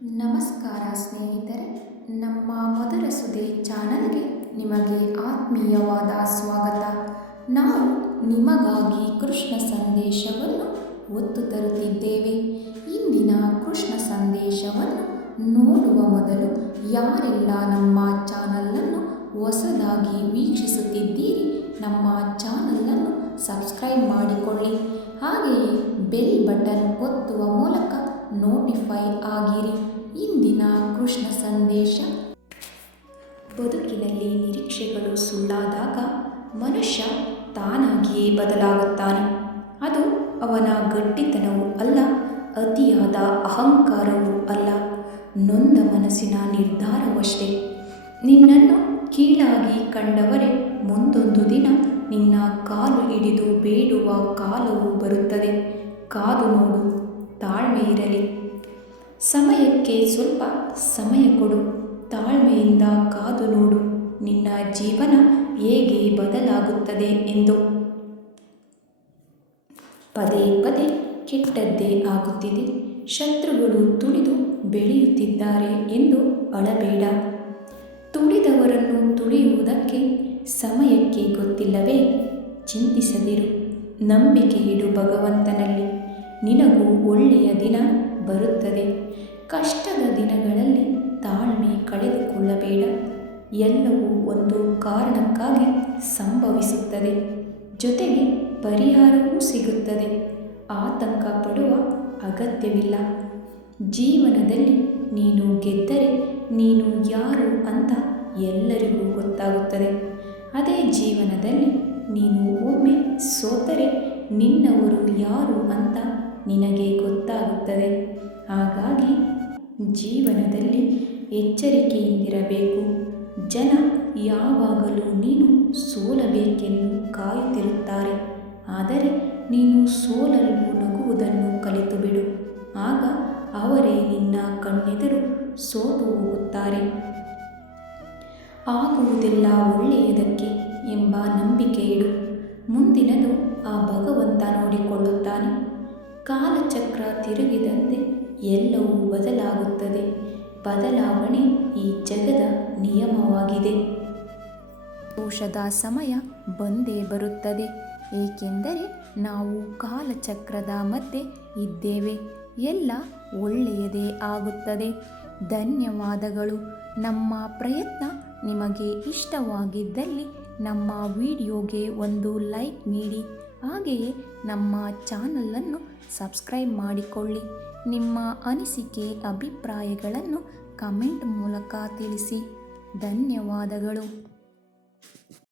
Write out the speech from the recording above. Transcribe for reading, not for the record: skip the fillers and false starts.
ನಮಸ್ಕಾರ ಸ್ನೇಹಿತರೆ, ನಮ್ಮ ಮಧುರ ಸುದೆ ಚಾನಲ್ಗೆ ನಿಮಗೆ ಆತ್ಮೀಯವಾದ ಸ್ವಾಗತ. ನಾವು ನಿಮಗಾಗಿ ಕೃಷ್ಣ ಸಂದೇಶವನ್ನು ಒತ್ತು ತರುತ್ತಿದ್ದೇವೆ. ಇಂದಿನ ಕೃಷ್ಣ ಸಂದೇಶವನ್ನು ನೋಡುವ ಮೊದಲು ಯಾರೆಲ್ಲ ನಮ್ಮ ಚಾನಲನ್ನು ಹೊಸದಾಗಿ ವೀಕ್ಷಿಸುತ್ತಿದ್ದೀರಿ, ನಮ್ಮ ಚಾನಲನ್ನು ಸಬ್ಸ್ಕ್ರೈಬ್ ಮಾಡಿಕೊಳ್ಳಿ. ಹಾಗೆಯೇ ಬೆಲ್ ಬಟನ್ ಒತ್ತುವ ಮೂಲಕ ನೋಟಿಫೈ ಆಗಿರಿ. ಇಂದಿನ ಕೃಷ್ಣ ಸಂದೇಶ: ಬದುಕಿನಲ್ಲಿ ನಿರೀಕ್ಷೆಗಳು ಸುಳ್ಳಾದಾಗ ಮನುಷ್ಯ ತಾನಾಗಿಯೇ ಬದಲಾಗುತ್ತಾನೆ. ಅದು ಅವನ ಗಟ್ಟಿತನವೂ ಅಲ್ಲ, ಅತಿಯಾದ ಅಹಂಕಾರವೂ ಅಲ್ಲ, ನೊಂದ ಮನಸ್ಸಿನ ನಿರ್ಧಾರವಷ್ಟೇ. ನಿನ್ನನ್ನು ಕೀಳಾಗಿ ಕಂಡವರೇ ಮುಂದೊಂದು ದಿನ ನಿನ್ನ ಕಾಲು ಹಿಡಿದು ಬೇಡುವ ಕಾಲವು ಬರುತ್ತದೆ. ಕಾದು ನೋಡು, ತಾಳ್ಮೆ ಇರಲಿ. ಸಮಯಕ್ಕೆ ಸ್ವಲ್ಪ ಸಮಯ ಕೊಡು, ತಾಳ್ಮೆಯಿಂದ ಕಾದು ನೋಡು ನಿನ್ನ ಜೀವನ ಹೇಗೆ ಬದಲಾಗುತ್ತದೆ ಎಂದು. ಪದೇ ಪದೇ ಕೆಟ್ಟದ್ದೇ ಆಗುತ್ತಿದೆ, ಶತ್ರುಗಳು ತುಳಿದು ಬೆಳೆಯುತ್ತಿದ್ದಾರೆ ಎಂದು ಅಳಬೇಡ. ತುಳಿದವರನ್ನು ತುಳಿಯುವುದಕ್ಕೆ ಸಮಯಕ್ಕೆ ಗೊತ್ತಿಲ್ಲವೇ? ಚಿಂತಿಸದಿರು, ನಂಬಿಕೆ ಇಡು ಭಗವಂತನಲ್ಲಿ. ನಿನಗೂ ಒಳ್ಳೆಯ ದಿನ ಬರುತ್ತದೆ. ಕಷ್ಟದ ದಿನಗಳಲ್ಲಿ ತಾಳ್ಮೆ ಕಳೆದುಕೊಳ್ಳಬೇಡ. ಎಲ್ಲವೂ ಒಂದು ಕಾರಣಕ್ಕಾಗಿ ಸಂಭವಿಸುತ್ತದೆ, ಜೊತೆಗೆ ಪರಿಹಾರವೂ ಸಿಗುತ್ತದೆ. ಆತಂಕ ಪಡುವ ಅಗತ್ಯವಿಲ್ಲ. ಜೀವನದಲ್ಲಿ ನೀನು ಗೆದ್ದರೆ ನೀನು ಯಾರು ಅಂತ ಎಲ್ಲರಿಗೂ ಗೊತ್ತಾಗುತ್ತದೆ. ಅದೇ ಜೀವನದಲ್ಲಿ ನೀನು ಒಮ್ಮೆ ಸೋತರೆ ನಿನ್ನವರು ಯಾರು ಅಂತ ನಿನಗೆ ಗೊತ್ತಾಗುತ್ತದೆ. ಹಾಗಾಗಿ ಜೀವನದಲ್ಲಿ ಎಚ್ಚರಿಕೆಯಿಂದಿರಬೇಕು. ಜನ ಯಾವಾಗಲೂ ನೀನು ಸೋಲಬೇಕೆಂದು ಕಾಯುತ್ತಿರುತ್ತಾರೆ. ಆದರೆ ನೀನು ಸೋಲಲು ನಗುವುದನ್ನು ಕಲಿತು ಬಿಡು. ಆಗ ಅವರೇ ನಿನ್ನ ಕಣ್ಣೆದುರು ಸೋತು ಹೋಗುತ್ತಾರೆ. ಆಗುವುದೆಲ್ಲ ಒಳ್ಳೆಯದಕ್ಕೆ ಎಂಬ ನಂಬಿಕೆ ಇಡು. ಮುಂದಿನದು ಆ ಭಗವಂತ ನೋಡಿಕೊಳ್ಳುತ್ತಾನೆ. ಕಾಲಚಕ್ರ ತಿರುಗಿದಂತೆ ಎಲ್ಲವೂ ಬದಲಾಗುತ್ತದೆ. ಬದಲಾವಣೆ ಈ ಜಗದ ನಿಯಮವಾಗಿದೆ. ದೋಷದ ಸಮಯ ಬಂದೇ ಬರುತ್ತದೆ, ಏಕೆಂದರೆ ನಾವು ಕಾಲಚಕ್ರದ ಮಧ್ಯೆ ಇದ್ದೇವೆ. ಎಲ್ಲ ಒಳ್ಳೆಯದೇ ಆಗುತ್ತದೆ. ಧನ್ಯವಾದಗಳು. ನಮ್ಮ ಪ್ರಯತ್ನ ನಿಮಗೆ ಇಷ್ಟವಾಗಿದ್ದಲ್ಲಿ ನಮ್ಮ ವಿಡಿಯೋಗೆ ಒಂದು ಲೈಕ್ ನೀಡಿ. ಹಾಗೆಯೇ ನಮ್ಮ ಚಾನಲನ್ನು ಸಬ್ಸ್ಕ್ರೈಬ್ ಮಾಡಿಕೊಳ್ಳಿ. ನಿಮ್ಮ ಅನಿಸಿಕೆ ಅಭಿಪ್ರಾಯಗಳನ್ನು ಕಮೆಂಟ್ ಮೂಲಕ ತಿಳಿಸಿ. ಧನ್ಯವಾದಗಳು.